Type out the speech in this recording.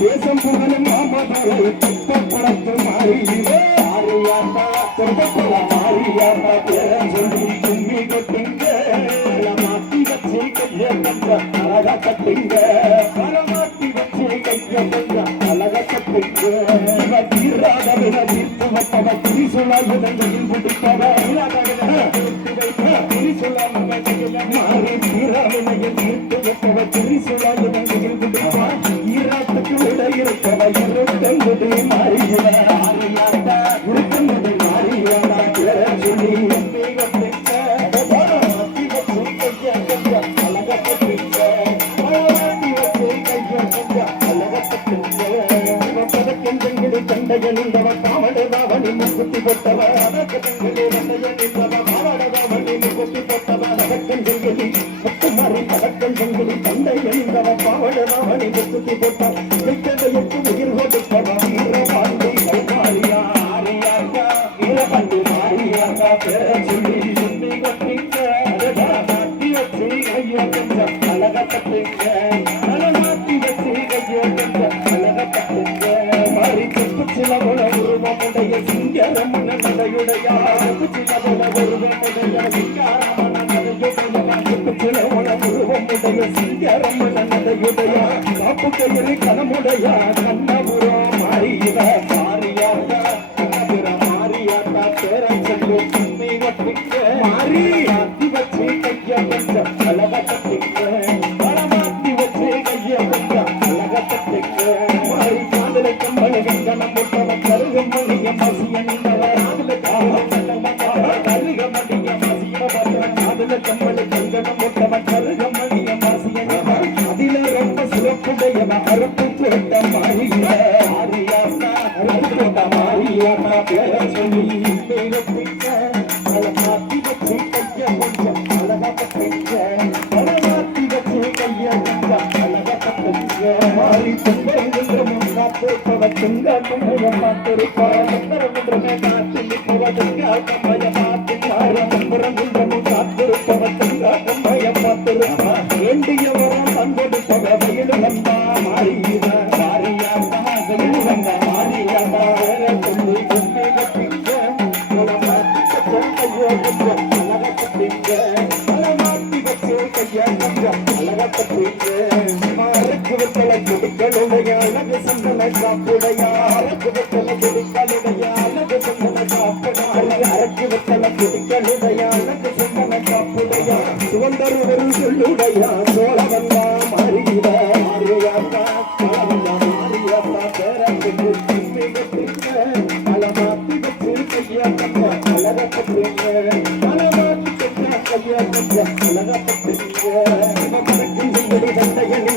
தேசம் புகழும் மாமதுரை துப்பப்படத்து மாறியாத்தா பேரன் சொல்லி கும்மி கொட்டுங்க மாத்தி வச்சு கைய கொஞ்சம் அழகா கட்டுங்க மாத்தி வச்சு கைய கொஞ்சம் அழகா கட்டுங்க தீராதவன தீர்த்து வப்பவ குறி சொல்லாதவன் பிடிப்பவ குறி சொல்லாமல் மாறி தீராதவனையில் தீர்த்து வப்பவ குறி சொல்லாதவன் பிடிப்பா ஈராட்டுக்கு விட இருப்பவ இருட்டங்குடி மாறியாத்தா இருக்கும்போது மாறியாத்தா பேரன் சொல்லி காமடதாவணி முக்குத்தி போட்டவ முக்குத்தி போட்டவ பதக்கஞ்செங்கலி முத்துமாரி பதக்கஞ்செங்கலி தந்தை எந்தவ பாவடதாவணி முக்குத்தி போட்ட மிக்கதைக்கு உயிர் கொடுத்தவ வீரபாண்டி மாறியா ஆரியாக்கா வீரபாண்டி மாறியாக்கா பேர சொல்லி சொல்லி கொட்டிங்க மாட்டி வச்சு கைய கொஞ்சம் அழகா கட்டுங்க மாட்டி வச்சு கைய கொஞ்சம் அழகா கட்டுங்க மாறி சில போல உருவமுடைய சிங்கரமன நடையுடைய சில போல உருவமுடைய சிங்காரமன நடையுடைய சில போல உருவமுடைய சிங்கரமன நடையுடைய காப்பு கையில் கனமுடைய கண்ணபுரம் மாறியவ மாறியாத்தா கண்ணபுரம் மாறியாத்தா பேரன் சொல்லி சும்மி வட்டிங்க மாறி மாத்தி வச்சு கைய கொஞ்சம் அழகா கட்டிங்க மாத்தி வச்சு கைய கொஞ்சம் அழகா கட்டிங்க மாறி காதலை கம்பளை கங்கணம் முட்டவ கருகம் மணிய மசிய நின்றவர் கருகம் மணிய மசிய காதல கம்பளை கங்கணம் முட்டவ கருகம் மணிய மசிய நின்றவர் அதில ரொம்ப சிறப்புடையவ அறுப்பு போட்ட மாறியாத்தா அறுப்பு போட்ட மாறியாத்தா பேர சொல்லி மாத்தி வச்சு கைய கொஞ்சம் அழகா கட்டுங்க மாத்தி வச்சு கைய கொஞ்சம் அழகா கட்டுங்க மாறி துன்பம் காத்திருப்பவ துங்கம்மைய பார்த்திருப்பார் துன்பரமுன்றமே காத்து நிற்பவ துங்கம்மைய பார்த்திருப்பார் துன்பரமுன்றமும் காத்திருப்பவ துங்கம்மைய பார்த்திருப்பார் வேண்டியவரும் தங்கொடுப்பவ வயலு வந்தா மாறியவ மாறியாத்தா வயலு வந்தா மாறியாத்தா வேற சொல்லி கும்மி கட்டிங்க கைய கொஞ்சம் அழகா கட்டிங்க மாத்தி வச்சு கைய கொஞ்சம் அழகா கட்டிங்க குடிக்களுடைய அழகு சந்தன காப்புடைய அரக்கு வெத்தல குடிக்களுடைய அழகு சந்தன காப்புடைய அரக்கு வெத்தல குடிக்களுடைய அழகு சந்தன காப்புடைய சுவந்தர் ஒரு சொல்லுடைய சோழவந்தா மாறியவ மாறியாத்தா சோழவந்தா மாறியாத்தா பேரத்துக்கு கும்மி கட்டிங்க மாத்தி வச்சு கைய கொஞ்சம் அழக கட்டுங்க மாத்தி கைய கொஞ்சம் அழக கட்டுங்க தந்தையனி